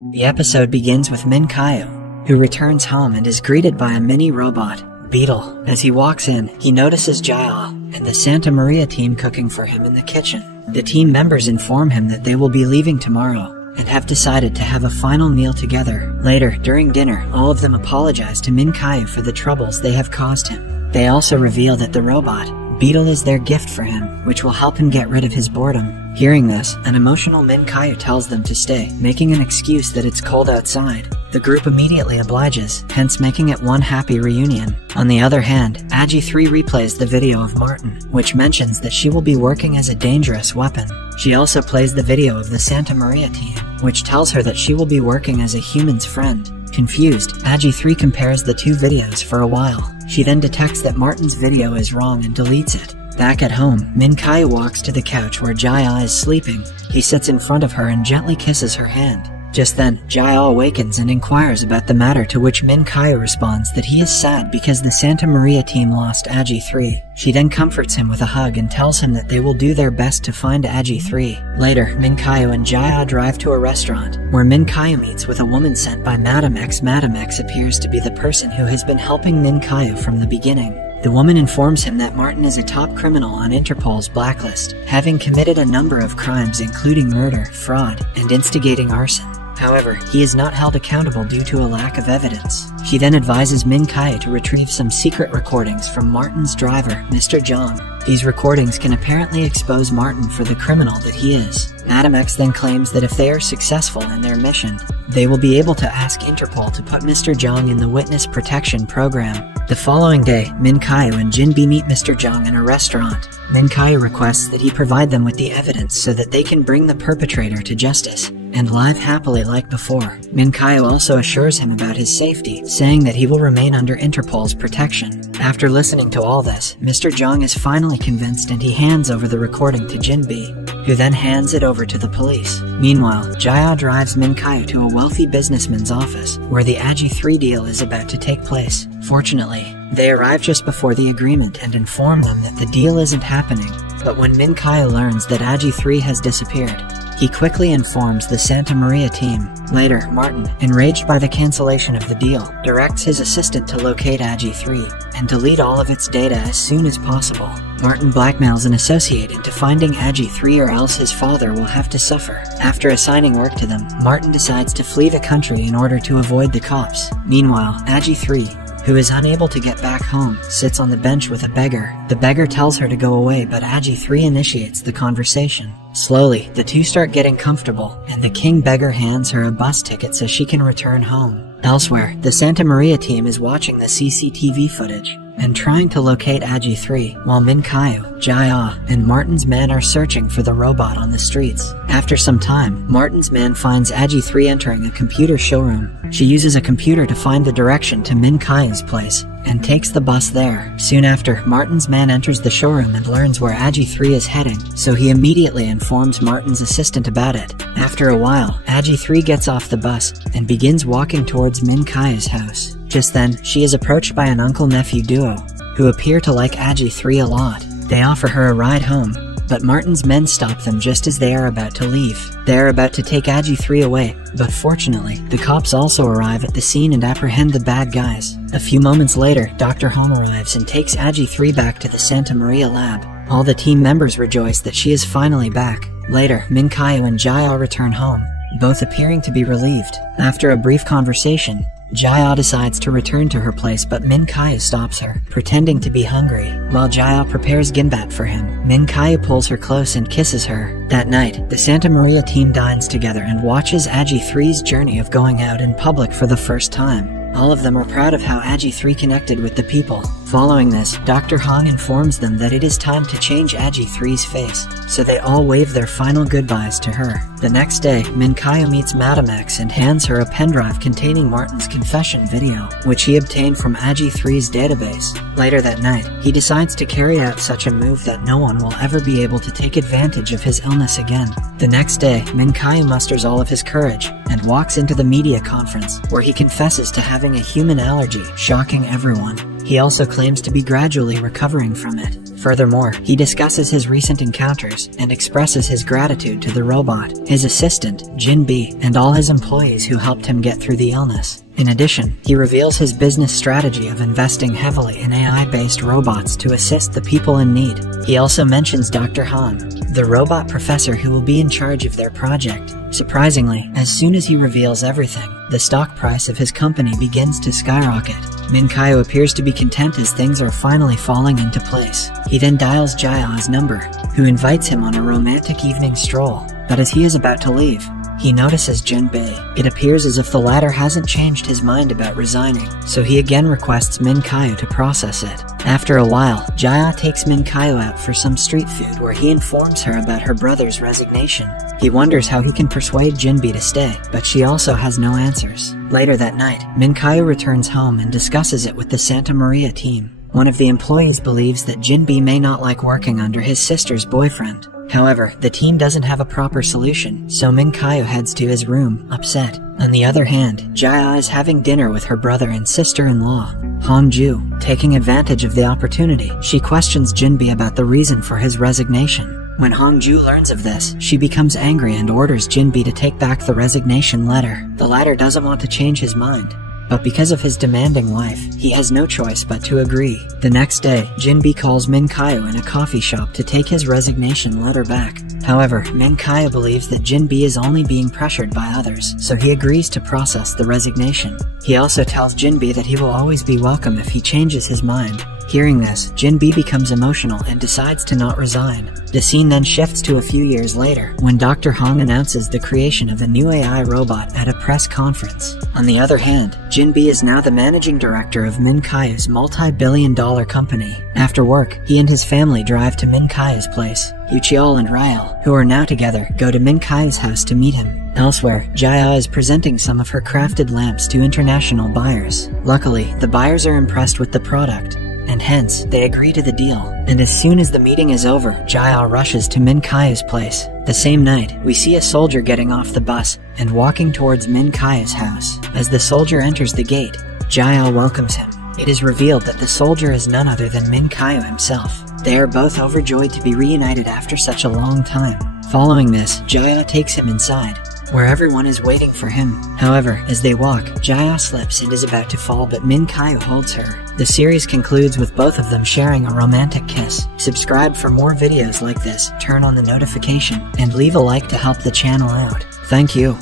The episode begins with Min Kyu, who returns home and is greeted by a mini robot, Beetle. As he walks in, he notices Jaya and the Santa Maria team cooking for him in the kitchen. The team members inform him that they will be leaving tomorrow and have decided to have a final meal together. Later, during dinner, all of them apologize to Min Kyu for the troubles they have caused him. They also reveal that the robot, Beetle, is their gift for him, which will help him get rid of his boredom. Hearing this, an emotional Min Kyu tells them to stay, making an excuse that it's cold outside. The group immediately obliges, hence making it one happy reunion. On the other hand, Agi 3 replays the video of Martin, which mentions that she will be working as a dangerous weapon. She also plays the video of the Santa Maria team, which tells her that she will be working as a human's friend. Confused, Agi 3 compares the two videos for a while. She then detects that Martin's video is wrong and deletes it. Back at home, Min Kyu walks to the couch where Jaya is sleeping. He sits in front of her and gently kisses her hand. Just then, Jaya awakens and inquires about the matter, to which Min Kyu responds that he is sad because the Santa Maria team lost Agi 3. She then comforts him with a hug and tells him that they will do their best to find Agi 3. Later, Min Kyu and Jaya drive to a restaurant, where Min Kyu meets with a woman sent by Madam X. Madam X appears to be the person who has been helping Min Kyu from the beginning. The woman informs him that Martin is a top criminal on Interpol's blacklist, having committed a number of crimes including murder, fraud, and instigating arson. However, he is not held accountable due to a lack of evidence. She then advises Min Kyu to retrieve some secret recordings from Martin's driver, Mr. Zhang. These recordings can apparently expose Martin for the criminal that he is. Madam X then claims that if they are successful in their mission, they will be able to ask Interpol to put Mr. Zhang in the witness protection program. The following day, Min Kyu and Jinbi meet Mr. Zhang in a restaurant. Min Kyu requests that he provide them with the evidence so that they can bring the perpetrator to justice and live happily like before. Min Kyu also assures him about his safety, saying that he will remain under Interpol's protection. After listening to all this, Mr. Zhang is finally convinced and he hands over the recording to Jinbi, who then hands it over to the police. Meanwhile, Jaya drives Min Kyu to a wealthy businessman's office, where the Agi 3 deal is about to take place. Fortunately, they arrive just before the agreement and inform them that the deal isn't happening. But when Min Kyu learns that Agi 3 has disappeared, he quickly informs the Santa Maria team. Later, Martin, enraged by the cancellation of the deal, directs his assistant to locate Agi 3 and delete all of its data as soon as possible. Martin blackmails an associate into finding Agi 3, or else his father will have to suffer. After assigning work to them, Martin decides to flee the country in order to avoid the cops. Meanwhile, Agi 3, who is unable to get back home, sits on the bench with a beggar. The beggar tells her to go away, but Agi 3 initiates the conversation. Slowly, the two start getting comfortable, and the king beggar hands her a bus ticket so she can return home. Elsewhere, the Santa Maria team is watching the CCTV footage and trying to locate Agi 3, while Min Kyu, Jaya, and Martin's man are searching for the robot on the streets. After some time, Martin's man finds Agi 3 entering a computer showroom. She uses a computer to find the direction to Min Kyu's place and takes the bus there. Soon after, Martin's man enters the showroom and learns where Agi 3 is heading, so he immediately informs Martin's assistant about it. After a while, Agi 3 gets off the bus and begins walking towards Min Kyu's house. Just then, she is approached by an uncle-nephew duo, who appear to like Agi 3 a lot. They offer her a ride home, but Martin's men stop them just as they are about to leave. They are about to take Agi 3 away, but fortunately, the cops also arrive at the scene and apprehend the bad guys. A few moments later, Dr. Hong arrives and takes Agi 3 back to the Santa Maria lab. All the team members rejoice that she is finally back. Later, Min Kyu and Jaya return home, both appearing to be relieved. After a brief conversation, Jaya decides to return to her place, but Min Kyu stops her, pretending to be hungry. While Jaya prepares ginbat for him, Min Kyu pulls her close and kisses her. That night, the Santa Maria team dines together and watches Agi 3's journey of going out in public for the first time. All of them are proud of how Agi 3 connected with the people. Following this, Dr. Hong informs them that it is time to change Agi 3's face, so they all wave their final goodbyes to her. The next day, Min Kyu meets Madam X and hands her a pendrive containing Martin's confession video, which he obtained from Agi 3's database. Later that night, he decides to carry out such a move that no one will ever be able to take advantage of his illness again. The next day, Min Kyu musters all of his courage and walks into the media conference, where he confesses to having a human allergy, shocking everyone. He also claims to be gradually recovering from it. Furthermore, he discusses his recent encounters and expresses his gratitude to the robot, his assistant, Jin-bi, and all his employees who helped him get through the illness. In addition, he reveals his business strategy of investing heavily in AI-based robots to assist the people in need. He also mentions Dr. Han, the robot professor who will be in charge of their project. Surprisingly, as soon as he reveals everything, the stock price of his company begins to skyrocket. Minkayo appears to be content as things are finally falling into place. He then dials Jaya's number, who invites him on a romantic evening stroll. But as he is about to leave, he notices Jin-bi. It appears as if the latter hasn't changed his mind about resigning, so he again requests Minkayo to process it. After a while, Jaya takes Minkayo out for some street food where he informs her about her brother's resignation. He wonders how he can persuade Jin-bi to stay, but she also has no answers. Later that night, Minkayo returns home and discusses it with the Santa Maria team. One of the employees believes that Jin-bi may not like working under his sister's boyfriend. However, the team doesn't have a proper solution, so Minkayo heads to his room, upset. On the other hand, Jaya is having dinner with her brother and sister-in-law, Hongju. Taking advantage of the opportunity, she questions Jin-bi about the reason for his resignation. When Hongju learns of this, she becomes angry and orders Jin-bi to take back the resignation letter. The latter doesn't want to change his mind, but because of his demanding wife, he has no choice but to agree. The next day, Jin-bi calls Minkayo in a coffee shop to take his resignation letter back. However, Minkayo believes that Jin-bi is only being pressured by others, so he agrees to process the resignation. He also tells Jin-bi that he will always be welcome if he changes his mind. Hearing this, Jin-bi becomes emotional and decides to not resign. The scene then shifts to a few years later, when Dr. Hong announces the creation of a new AI robot at a press conference. On the other hand, Jin-bi is now the managing director of Minkayo's multi-billion-dollar company. After work, he and his family drive to Minkayo's place. Yuchiol and Ryal, who are now together, go to Minkayo's house to meet him. Elsewhere, Jaya is presenting some of her crafted lamps to international buyers. Luckily, the buyers are impressed with the product, and hence, they agree to the deal. And as soon as the meeting is over, Jaya rushes to Minkayo's place. The same night, we see a soldier getting off the bus and walking towards Minkayo's house. As the soldier enters the gate, Jaya welcomes him. It is revealed that the soldier is none other than Minkayo himself. They are both overjoyed to be reunited after such a long time. Following this, Jaya takes him inside, where everyone is waiting for him. However, as they walk, Jaya slips and is about to fall, but Minkayo holds her. The series concludes with both of them sharing a romantic kiss. Subscribe for more videos like this, turn on the notification, and leave a like to help the channel out. Thank you.